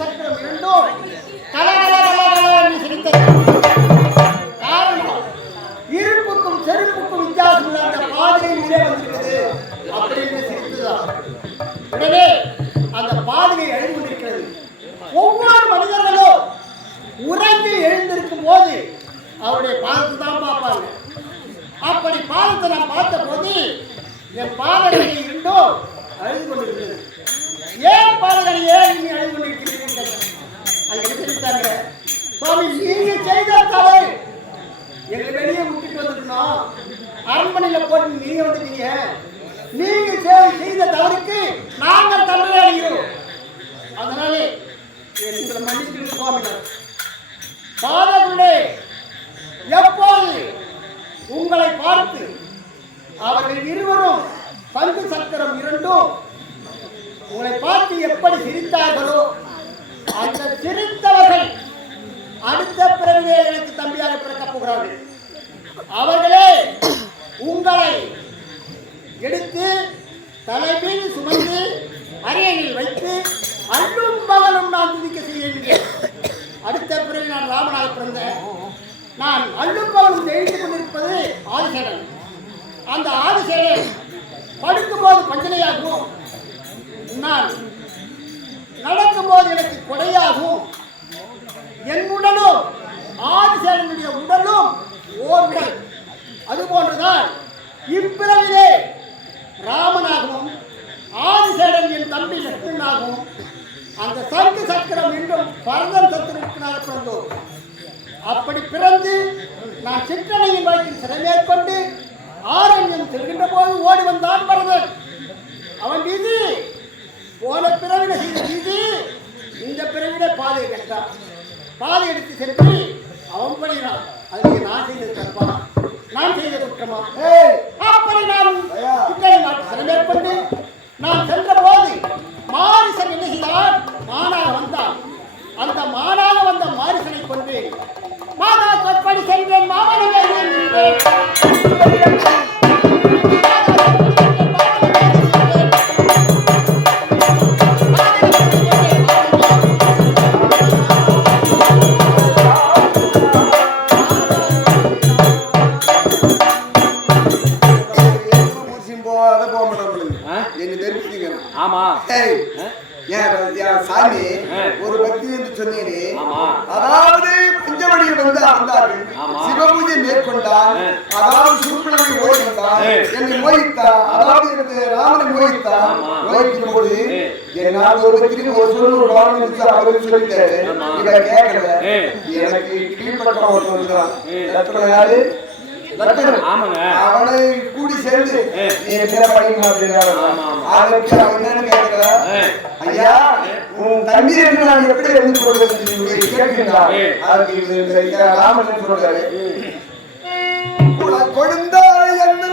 சக்கரம் இரண்டும் கலகலகலகலன்னு சிரித்தது. காரணம் இருப்புக்கும் செருப்புக்கும் வித்தியாசம் அந்த பாதையில் உள்ளே வந்திருக்கிறது அப்படின்னு சிரித்துதான். உடனே அந்த பாதையை எழுந்திருக்கிறது. ஒவ்வொரு மனிதர்களும் உறங்கி எழுந்திருக்கும் போது அவருடைய பாதத்தை தான் பார்ப்பாங்க. அப்படி பாதத்தை நான் பார்த்த போது என் பாதங்களை இருந்தோம் அழுது கொண்டிருக்கிறது. ஏன் பாதங்களை ஏன் நீ அழுது கொண்டிருக்கிறீர்கள்? அது எடுத்துட்டாங்க. சுவாமி, நீங்க செய்த தவறு எங்க வெளியே விட்டுட்டு வந்துருக்கணும். அரண்மனையில் போட்டு நீங்க வந்துட்டீங்க. நீங்க செய்த தவறுக்கு நாங்கள் தண்டனை அடைகிறோம். அதனாலே எங்களை மன்னித்து சுவாமி. பாதங்களே, எப்போது உங்களை பார்த்து அவர்கள் இருவரும் பங்கு சக்கரம் இரண்டும் உங்களை பார்த்து எப்படி சிரித்தார்களோ அந்த சிரித்தவர்கள் அடுத்த பிறகு எனக்கு தம்பியாக பிறக்கப் போகிறார்கள். அவர்களே உங்களை எடுத்து தலைமீது சுமந்து அறையில் வைத்து அல்லும் பகலும் நான் துதிக்க செய்ய. அடுத்த பிறகு நான் ராமனாக பிறந்தேன். நான் அல்லும் பகலும் எழுந்து கொண்டிருப்பது ஆதிசேடன். அந்த ஆதிசேடன் படுக்கும்போது பஞ்சனையாகவும் நான் நடக்கும்போது எனக்கு கொடையாகவும் என் உடலும் ஆதிசேடனுடைய உடலும் ஓர்கள். அதுபோன்றுதான் இப்பிறவிலே ராமனாகவும் ஆதிசேடன் என் தம்பி லட்சுமணனாகவும் அந்த சங்கு சக்கரம் என்றும் பரதன் சத்திரத்தினால பிறந்தோம். அப்படி பிறந்து நான் சிற்றனையின் வழக்கில் சிறை மேற்கொண்டு ஆரண்யம் செல்கின்ற போது ஓடி வந்தான் பரதன். அவன் வீதி போன பிறவிட செய்த வீதி இந்த பிறவிட பாதை கட்டான். பாதை எடுத்து சென்று அவன் பண்ணினான். அதுக்கு நான் செய்தது தப்பா, நான் செய்த குற்றமா? அப்படி நான் சிற்றனை நாட்டு சிறை மேற்கொண்டு நான் சென்ற போது மாரிசன் என்ன செய்தான்? மானாக வந்தான். அந்த மானாக வந்த மாரிசனை கொண்டு மாதா சொற்படி சென்றேன் மாமனவே சாமி ஒரு பக்தி என்று சொன்னீரே, அதாவது பஞ்சவடியில் வந்து அமர்ந்தார்கள், சிவபூஜை மேற்கொண்டார், அதாவது சுருப்பணனை ஓய்ந்தார், என்னை மோகித்தார், அதாவது எனக்கு ராமனை மோகித்தார். மோகிக்கும் போது என்னால் ஒரு பக்திக்கு ஒரு சொல்லு ஒரு வாரம் அவருக்கு சொல்லிட்டாரு. இதை கேட்கல. எனக்கு கீழ்பட்ட ஒருத்தர் யாரு அவனை கூடி சேர்ந்து ஐயா உன் தம்பி என்று நான் எப்படி எழுந்து கொள்வது கேட்கின்றார். அதுக்கு ராமன் சொல்றாரு, கொடுந்தார் என்ன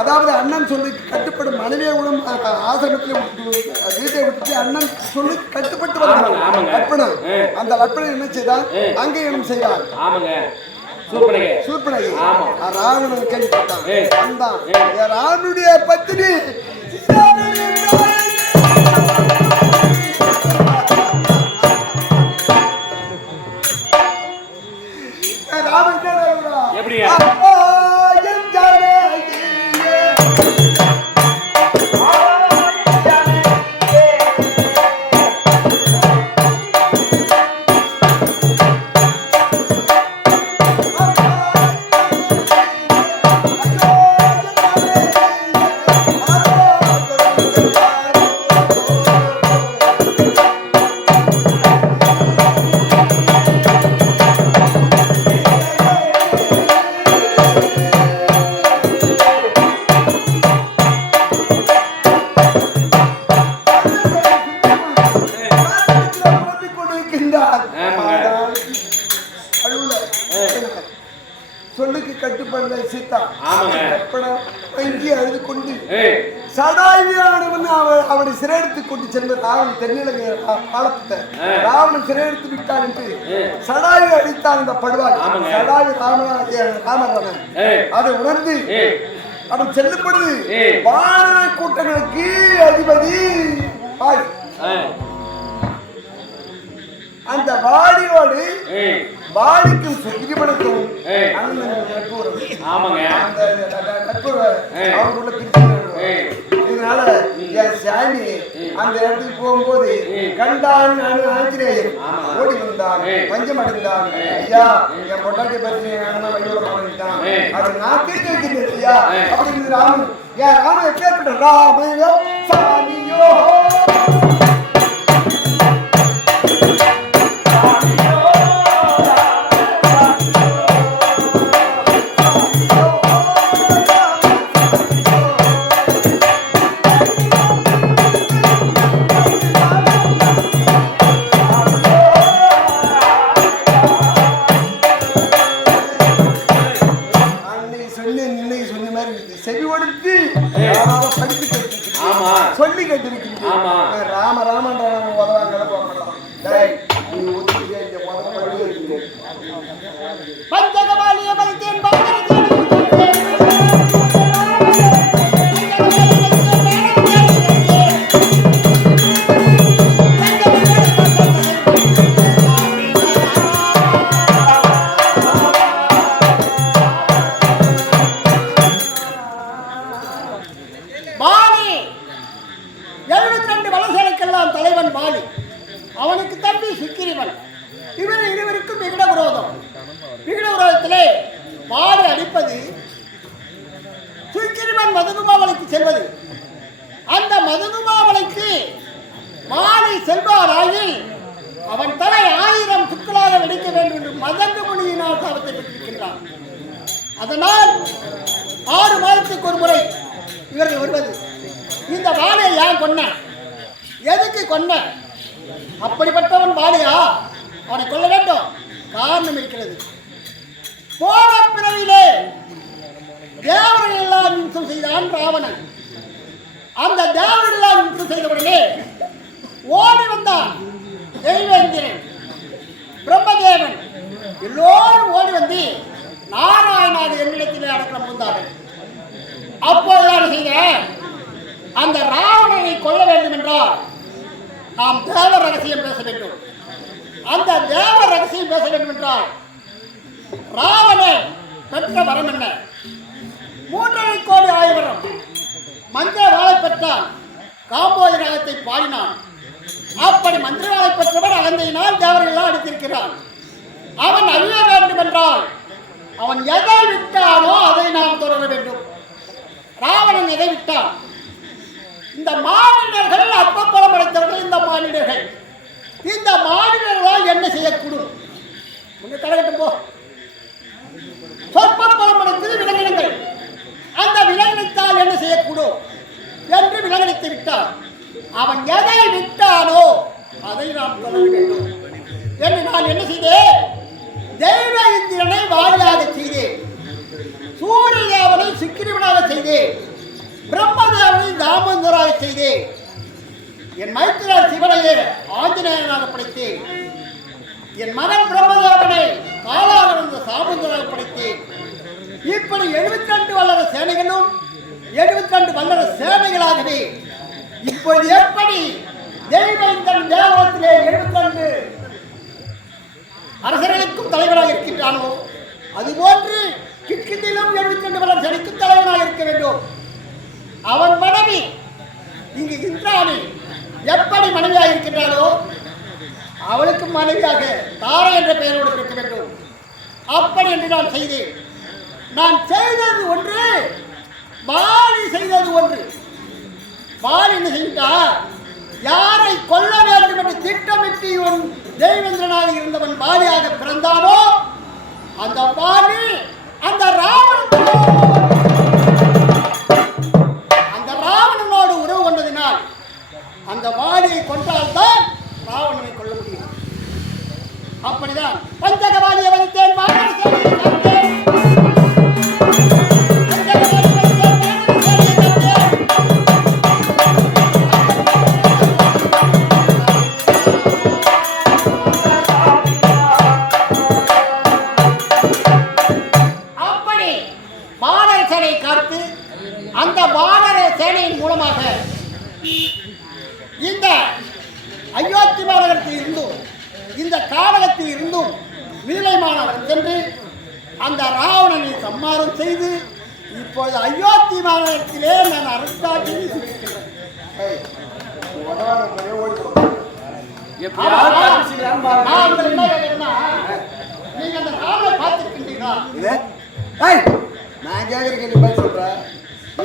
அதாவது அண்ணன் சொல்லி கட்டுப்படும் மனைவியை ஆசிரமத்தில் வீட்டை விட்டு அண்ணன் சொல்லி கட்டுப்பட்டு வந்தாங்க லட்பணன். அந்த லட்பணன் என்ன செய்தார்? அங்கீகாரம் செய்தார். சூர்பனகை ராவணன் கேள்விப்பட்டான். வந்தான் ராவனுடைய பத்தினி ராவன் எப்படியா அழுவுல சொல்லுக்கு கட்டுப்படல சீதா வங்கி அழுது கொண்டு சடாயுவானவன் அவனை சிறையெடுத்து கொண்டு சென்ற ராவணன் தென்னிலங்கை காலத்தை ராவணன் சிறையெடுத்து விட்டான் என்று சடாயு அடித்தான் இந்த படுவாய் சடாயு ராமராவணன் அதை உணர்ந்து அவன் செல்லும் பொழுது வானர கூட்டங்களுக்கு அதிபதி அந்த வாடியோடு வாடிக்கும் சுகிபடுத்தும் இதனால சாமி அந்த இடத்துக்கு போகும்போது கண்டான் ஆஞ்சநேயர் ஓடி வந்தான் பஞ்சம் அடைந்தான் ஐயா என் பொண்டாட்டி பற்றி அதை நான் கேட்டு வைக்கிறேன் ஐயா அப்படின்னு ராமன் ஏன் ராமன் எப்பேற்பட்ட ராமையோ சாமியோ சொல்லி கேட்டிருக்கீங்க ராம ராமன் தலைவன் பாலி, அவனுக்கு தம்பி சுக்கிரீவன். இவர் இருவருக்கும் விகட விரோதம். விகட விரோதத்திலே பாலி அடிப்பது, சுக்கிரீவன் மதகுமாவளைக்கு செல்வது. அந்த மதகுமாவளைக்கு பாலி செல்வாராயில் அவன் தலை 1000 சுக்களாக வெடிக்க வேண்டும் என்று மதங்க முனியினால் சாபத்தை பெற்றிருக்கின்றான். அதனால் 6 மாதத்துக்கு ஒரு முறை இவர்கள் வருவது. இந்த பாலியை ஏன் கொன்ன, எதுக்கு கொன்ன, அப்படிப்பட்டவன் பாலியா, அவனை கொல்ல வேண்டும். காரணம் இருக்கிறது. போன பிறவிலே தேவர்கள் எல்லாம் இம்சம் செய்தான் ராவணன். அந்த தேவர்கள் எல்லாம் இம்சம் செய்தவுடனே ஓடி வந்தான் தெய்வேந்திரன், பிரம்மதேவன், எல்லோரும் ஓடி வந்து நாராயணாதி என்னிடத்திலே அடக்கம் புகுந்தார்கள். அப்போது செய்த அந்த ராவணனை கொல்ல வேண்டும் என்றால் நாம் தேவ ரகசியம் பேச வேண்டும். அந்த தேவ ரகசியம் பேச வேண்டும் என்றால் ராவணன் பெற்ற வரம் என்ன? 3.5 கோடி ஆயிரம் மந்திர வாழை பெற்றான். காம்போதி ராகத்தை பாடினான். அப்படி மந்திர வாழை பெற்றவன் அகந்தையினால் தேவர்களெல்லாம் அடித்திருக்கிறான். அவன் அறிய வேண்டும் என்றால் அவன் எதை விட்டானோ அதை நாம் தொடர வேண்டும். ராவணன் எதை விட்டான்? இந்த மாநிலர்கள் அப்பப்பலம் அடைத்தவர்கள். இந்த மாநிலர்கள், இந்த மாநிலர்களால் என்ன செய்யக்கூடும்? உங்க கடைகட்டும் போ. சொற்பப்பலம் அடைத்தது விலங்கினங்கள். அந்த விலங்கினத்தால் என்ன செய்யக்கூடும் என்று விலங்கினத்தை விட்டான். அவன் எதை விட்டானோ அதை நாம் தொடர வேண்டும் என்று நான் என்ன செய்தேன்? தெய்வ இந்திரனை வாரியாக செய்தேன். சூரியதேவனை சுக்கிரீவனாக செய்தேன். பிரம்மதேவனை தாமோதராக செய்தேன். என் மைத்திரா சிவனையே ஆஞ்சநேயனாக படைத்தேன். என் மகன் பிரம்மதேவனை காலாக இருந்த சாமுந்தராக படைத்தேன். இப்படி 72 வல்லர சேனைகளும் 72 வல்லர சேனைகளாகவே இப்போது எப்படி தெய்வந்தன் தேவத்திலே 72 அரசர்களுக்கும் தலைவராக இருக்கின்றானோ அதுபோன்று கிட்கிதிலும் 72 வல்லர சேனைக்கும் தலைவராக இருக்க வேண்டும். அவன் மனைவி இங்கு இந்திராணி எப்படி மனைவியாக இருக்கின்றாளோ அவளுக்கு மனைவியாக தாரை என்ற பெயரோடு இருக்க வேண்டும். அப்படி என்று நான் செய்தேன். நான் செய்தது ஒன்று, பாலி செய்தது ஒன்று. பாலி என்ன செய்தார்? யாரை கொல்ல வேண்டும் என்று திட்டமிட்டு இவன் தெய்வேந்திரனாக இருந்தவன் பாலியாக பிறந்தானோ அந்த பாலி அந்த ராவணனோடு உறவு கொண்டதினால் அந்த வாலியை கொண்டால்தான் ராவணனை கொல்ல முடியும். அப்படி பாடிதான் பஞ்சகவாலியை வலித்தேன் வானர சேனையை காத்தேன். பஞ்சகவாலியை வலித்தேன் வானர சேனையை காத்தேன். அப்படி வானர சேனை காத்து அந்த வானர சேனையின் மூலமாக இந்த அயோத்தி மாநகரத்தில் இருந்தும் இந்த காவலத்தில் இருந்தும் நீலை மாநகரம் சென்று அந்த ராவணனை சம்மாரம் செய்து இப்பொழுது அயோத்தி மாநகரத்திலே நான் அரசாட்சி இருக்கிறேன். நீங்க அந்த ராமனை பார்த்துருக்கீங்களா? நான் கேட்கற கேள்வி பதில் சொல்றேன்.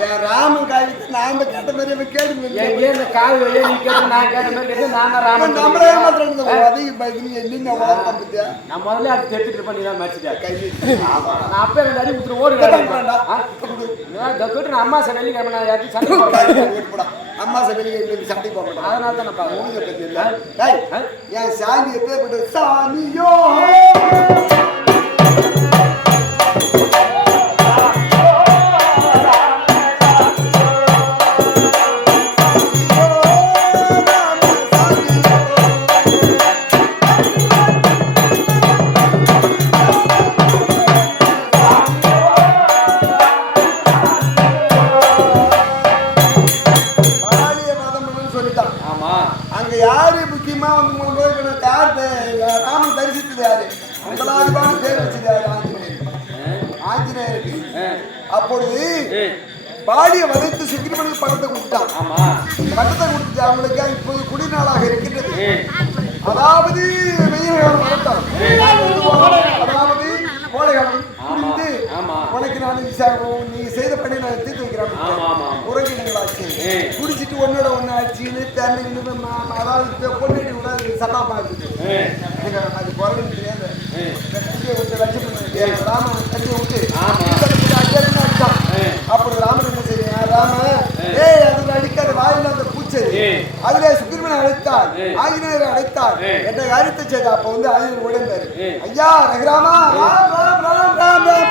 என் ராமன் காய்ச்சி நாம கேட்ட மாதிரி கேட்டு கால் வெளியே நீ கேட்டு நான் கேட்ட மாதிரி கேட்டு நான் ராமன் நம்மளே மாத்திரம் அதிக பயந்து எல்லிங்க வளர்த்தா பத்தியா நான் முதல்ல அது தெரிஞ்சுட்டு பண்ணி தான் மறைச்சிட்டேன். நான் அப்ப ரெண்டு அடி ஊத்துட்டு ஓடி நான் அம்மா சார் வெள்ளிக்கிழமை நான் யாருக்கு சண்டை போடுறேன். அம்மா சார் வெளியே சண்டை போடுறேன். அதனால தான் நான் பார்க்கறேன். என் சாமி எப்பேற்பட்ட சாமியோ அப்பொழுது பாடிய வதைத்து சுக்கிரமணி பட்டத்தை கொடுத்தான். பட்டத்தை கொடுத்து அவங்களுக்கு இப்போது குடிநாளாக இருக்கின்றது. அதாவது வெயில் காலம் வரட்டும், அதாவது கோடைகாலம் புரிந்து உனக்கு நான் நீ செய்த பணி நான் தீர்த்து வைக்கிறேன். உறங்கினங்களாச்சு குடிச்சிட்டு ஒன்னோட ஒன்னு ஆச்சுன்னு தண்ணி அதாவது பொண்ணு கூட சட்டாப்பா இருக்குது. அது குறைஞ்சு தெரியாது. ராமன் தண்ணியை விட்டு அடிச்சான். அப்படி ராமன் என்ன செய்ய ராம அதுல அடிக்காத வாயில அந்த பூச்சது அதுல சுக்கிரமணி அழைத்தார், ஆஞ்சநேயரை அழைத்தார். என்ன காரியத்தை செய்த அப்ப வந்து ஆஞ்சநேயர் உடந்தாரு. ஐயா ரகுராமா ராம் ராம் ராம் ராம் ராம்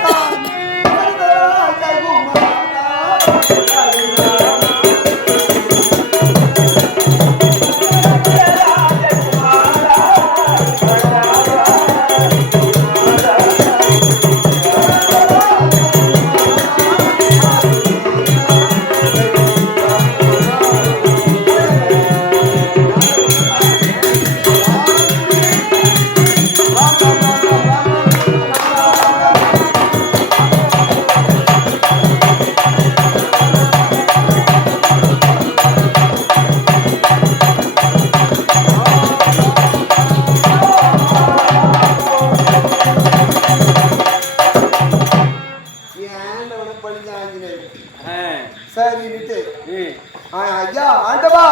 ஐயா ஆண்டவா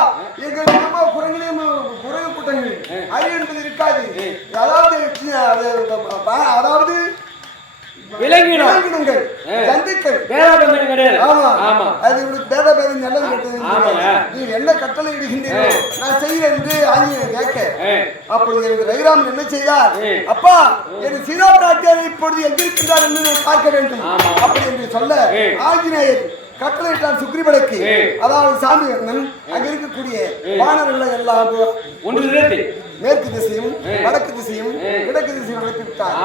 எங்க குரங்கு கூட்டங்கள் அறிவு என்பது இருக்காது. அதாவது விலங்கினங்கள் ஜந்துக்கள் அது பேதபேதம் நல்லது கெட்டது நீ என்ன கட்டளை இடுகின்றீர்கள் நான் செய்கிறேன் என்று ஆஞ்சநேயர் கேட்க அப்பொழுது எனக்கு ரகுராமன் என்ன செய்தார்? அப்பா என் சீதா பிராட்டியார் இப்பொழுது எங்கிருக்கின்றார் என்று நான் பார்க்க வேண்டும் அப்படி என்று சொல்ல ஆஞ்சநேயர் கட்டளையிட்டார் சுக்ரீவனுக்கு. அதாவது சாமி அங்க இருக்கக்கூடிய வானர்களை எல்லாம் மேற்கு திசையும் வடக்கு திசையும் கிழக்கு திசையும் அழைத்து விட்டார்.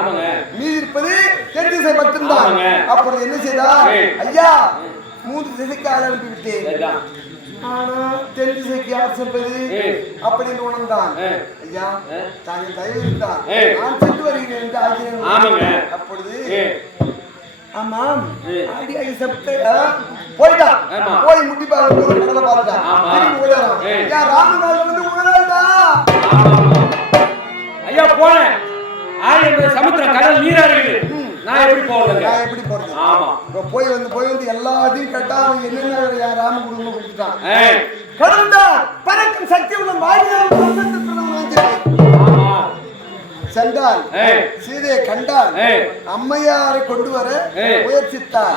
மீதி இருப்பது தென் திசை மட்டும்தான். அப்பொழுது என்ன செய்தார்? ஐயா 3 திசைக்கு ஆள் அனுப்பி விட்டேன். ஆனா தென் திசைக்கு யார் செல்வது அப்படின்னு உணர்ந்தான். ஐயா தாங்கள் தயவு இருந்தார் நான் சென்று வருகிறேன் என்று ஆகிறேன். அப்பொழுது ஆமாம் ஆடியாகி செப்டே போய்ட்டான். போய் முட்டி பாருங்க கடலை பார்த்துட்டான். திரும்பி ஓடுறான். ஐயா ராமநாள் வந்து உணராதா? ஐயா போனேன் சமுத்திரம் கடல் நீரா இருக்குது. நான் எப்படி போறது? ஆமா போய் வந்து எல்லாத்தையும் கட்டா என்னென்ன ராமன் குடும்பம் கொடுத்துட்டான். கடந்தா பறக்கும் சக்தி உள்ள வாயிலாக சென்றால் சீதையை கண்டால் அம்மையாரை கொண்டு வர முயற்சித்தார்.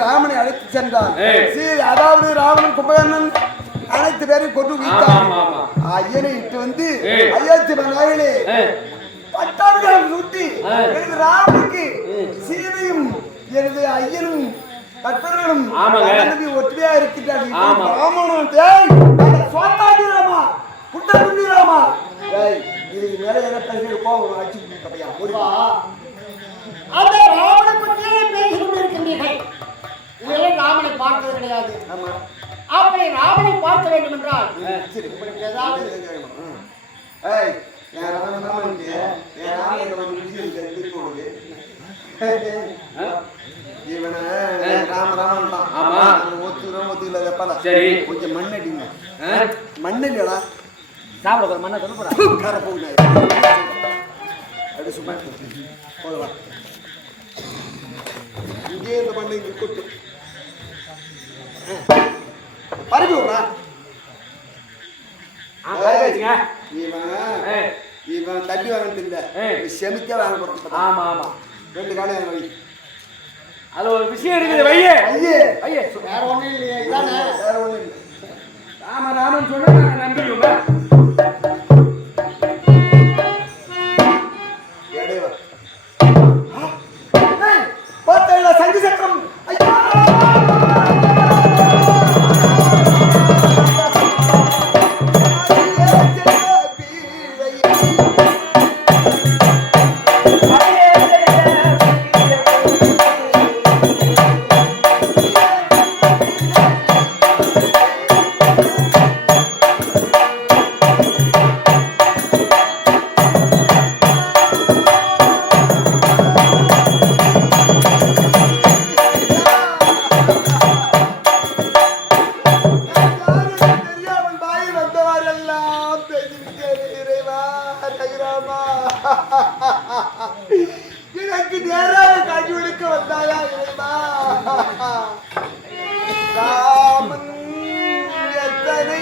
ராமனை அழைத்து சென்றார். அதாவது ராவணன் கும்பகர்ணன் அனைத்து பேரையும் கொண்டு வைத்தார். ஐயனை இட்டு வந்து அயோத்தி நாயிலே பட்டாபிஷேகம் சுட்டி எனது ராமனுக்கு சீதையும் எனது ஐயனும் கற்பர்களும் ஒற்றுமையா இருக்கிறார்கள். ராமனும் டேய் சோத்தாடி ராமா குண்டகுண்டி ராமா டேய் இதுக்கு மேல என்ன பேசி கோவம் அடிச்சு கப்பையா ஓடிவா. அந்த ராமனை பற்றியே பேசிக் கொண்டிருக்கின்றீர்கள். இதெல்லாம் ராமனை பார்த்தது கிடையாது. அப்படி ராமனை பார்க்க வேண்டும் என்றால் உங்களுக்கு ஏதாவது ஏய் நான் ராமன் என் ராமன் ஒரு விஷயம் தெரிஞ்சு போடுது இவன ராமன் தான். ஆமா ஒத்துக்கல வெப்பல சரி கொஞ்சம் மண்ணடிங்க மண்ணடிடா சாப்பிட மண்ணை சொல்ல போறா கார போகுது அப்படி சும்மா போடுவா இங்கே இந்த மண்ணை இங்க கொட்டு பரப்பி விடுறா. இவன் தட்டி வாங்கிட்டு இல்ல செமிக்க வாங்க போறோம். ஆமா ஆமா 2 காலம் வாங்கி அது ஒரு விஷயம் இருக்குது. வையே ஐயே ஐயே வேற ஒண்ணும் இல்லையே இதானே வேற ஒண்ணும் இல்லை. ராம ராமன் சொன்னா நான் நம்பிடுங்க. பார்த்தா சங்கு சக்கரம் ஐயா எனக்கு நேராக காட்சி கொடுக்க வந்தாயா இறைவா. ராமன் எத்தனை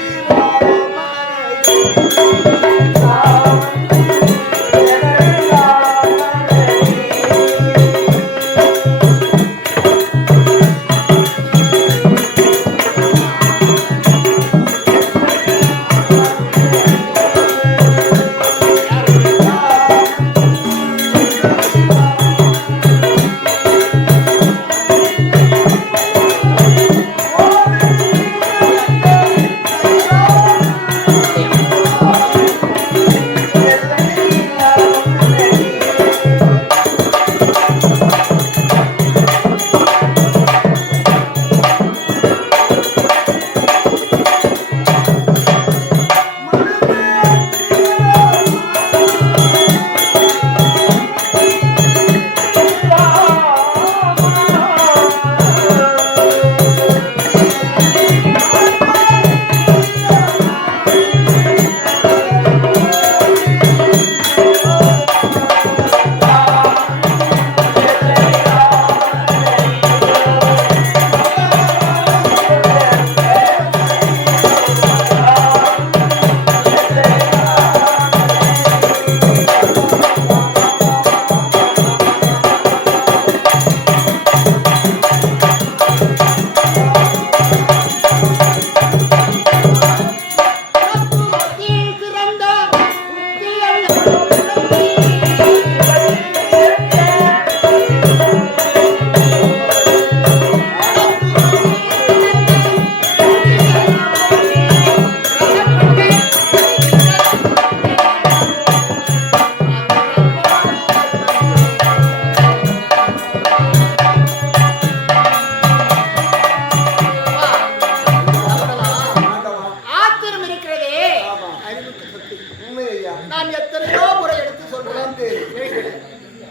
நான் எத்தனையோ முறை எடுத்து சொல்றேன்.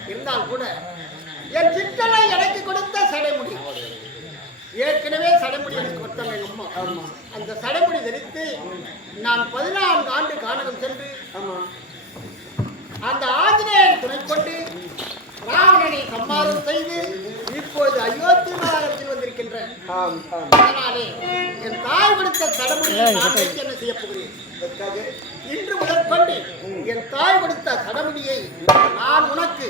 இருந்தால் கூட என் சிக்கலை எனக்கு கொடுத்த சடைமுடி ஏற்கனவே சடைமுடி எனக்கு கொடுத்தாங்க எங்க அம்மா. அந்த சடைமுடி தரித்து நான் 14 ஆண்டு கானகம் சென்று அந்த ஆஞ்சநேயன் துணை கொண்டு ராவணனை சம்மாரம் செய்து இப்போது அயோத்தி மாநகரத்தில் வந்திருக்கின்றேன். அதனாலே என் தாய் கொடுத்த சடைமுடியை நான் வைத்து என்ன செய்ய போகிறேன்? இன்று முதற்கொண்டு என் தாய் கொடுத்த சடமுடியை நான் உனக்கு